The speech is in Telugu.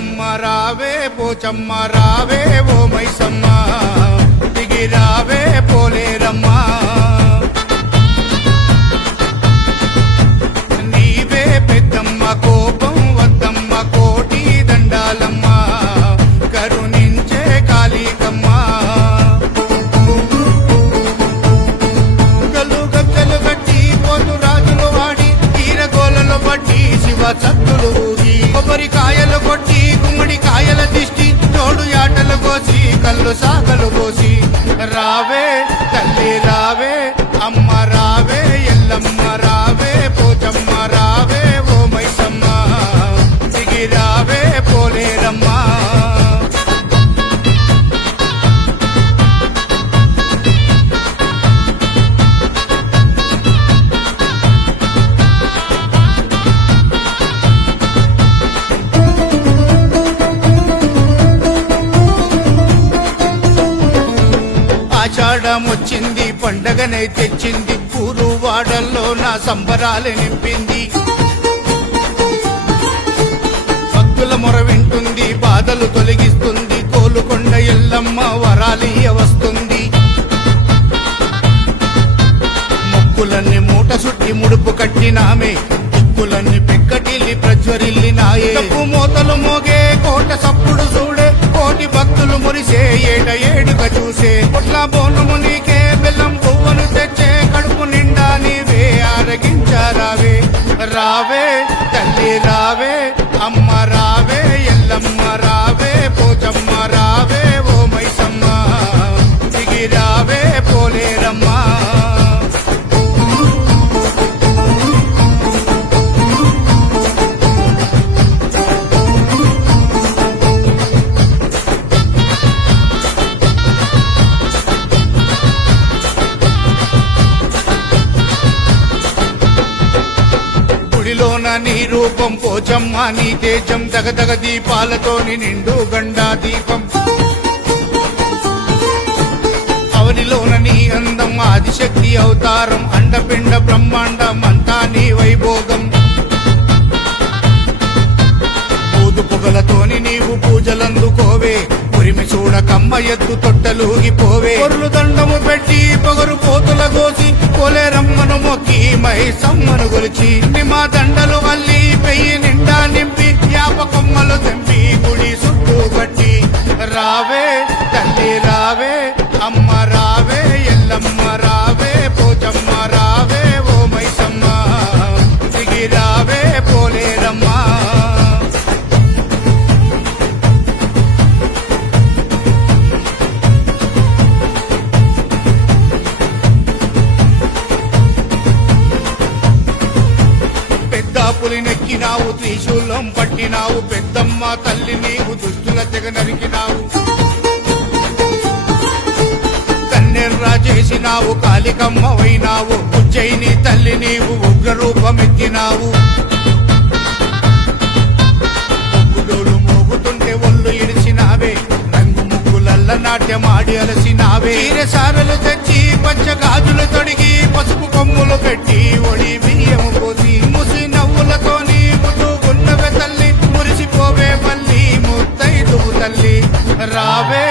ఎల్లమ్మ రావే పోచమ్మ రావే ఓ మైసమ్మ దిగి రావే పోలేరమ్మ నీవే పెద్దమ్మ కోపం వద్దమ్మ కోటి దండాలమ్మ కరుణించే కాళికమ్మ గల్లు గజ్జలు గట్టి పోతు రాజులు వాడి ఈరగోలలో పట్టి శివ సత్తులు ఊగి కొబ్బరికాయలు కొట్టి గుమ్మడి కాయల దిష్టి తోడు యాటలు కోసి కళ్ళు సాగలు కోసి రావే తల్లి రావే అమ్మ రావే ఎల్లమ్మ రావే పోచమ్మ రావే ఓ మైసమ్మ దిగి రావే పోలేరమ్మ ఆషాఢం వచ్చింది పండగనై తెచ్చింది ఊరు వాడల్లో నా సంబరాలు నింపింది భక్తుల మొర వింటుంది బాధలు తొలగిస్తుంది కోలుకొండ ఎల్లమ్మ వరాలియ వస్తుంది మొక్కులన్నీ మూట సుట్టి ముడుపు కట్టినామే దిక్కులన్నీ పెక్కటిల్లి ప్రజ్వరిల్లినాయే తప్పు మోతలు మోగే కోట సప్పుడు చూడే కోటి భక్తులు మురిసే ఏట ఏడుగా చూసే పుట్ల బోనము నీకే బెల్లం పువ్వును తెచ్చే కడుపు నిండా నీవే ఆరగించారావే రావే తల్లి రావే అమ్మ రావే ఎల్లమ్మ రావే పోచమ్మ రావే ఓ మైసమ్మ దిగి రావే పోలేరమ్మ నీ రూపం పోచమ్మ నీ తేజం దగదగ దీపాలతోని నిండు గండా దీపం అవనిలోన నీ అందం ఆదిశక్తి అవతారం అండపిండ బ్రహ్మాండం అంతా నీ వైభోగం పూదు పొగలతోని నీవు పూజలందుకోవే ఉరిమి చూడకమ్మ ఎత్తు తొట్టలూగిపోవే పొరులు దండము పెట్టి పొగరు పోతుల గోసి పోలేరమ్మను మొక్కి మైసమ్మను గొలిచి మా దండలు వల్లి పెయ్యి నిండా నింపి యాప కొమ్మలు తెంపి గుడి చుట్టూ కట్టి రావే తల్లి రావే అమ్మ రావే ఎల్లమ్మ రావే పోచమ్మ రావే ఓ మైసమ్మ దిగి రావే పోలేరమ్మ పులినెక్కినావు త్రిశూలం పట్టినావు పెద్దమ్మ తల్లి నీవు దుష్టుల తెగ నరికినావు కన్నెర్రా చేసినావు కాళికమ్మ వైనావు ఉజ్జయిని తల్లి నీవు ఉగ్ర రూపమెత్తినావు ముగ్గుడోడు మోగుతుంటే ఒళ్ళు ఇడిచినావే రంగు ముగ్గులల్ల నాట్యమాడి అలసినావే సారలు తెచ్చి పంచగాజులు తొడిగి పసుపు కొమ్ములు పెట్టి ఒడి బియ్యము పోసి ముసి నవ్వులతోని ముద్దుగున్నవే తల్లి మురిసిపోవే మళ్ళీ ముత్తైదువు తల్లి రావే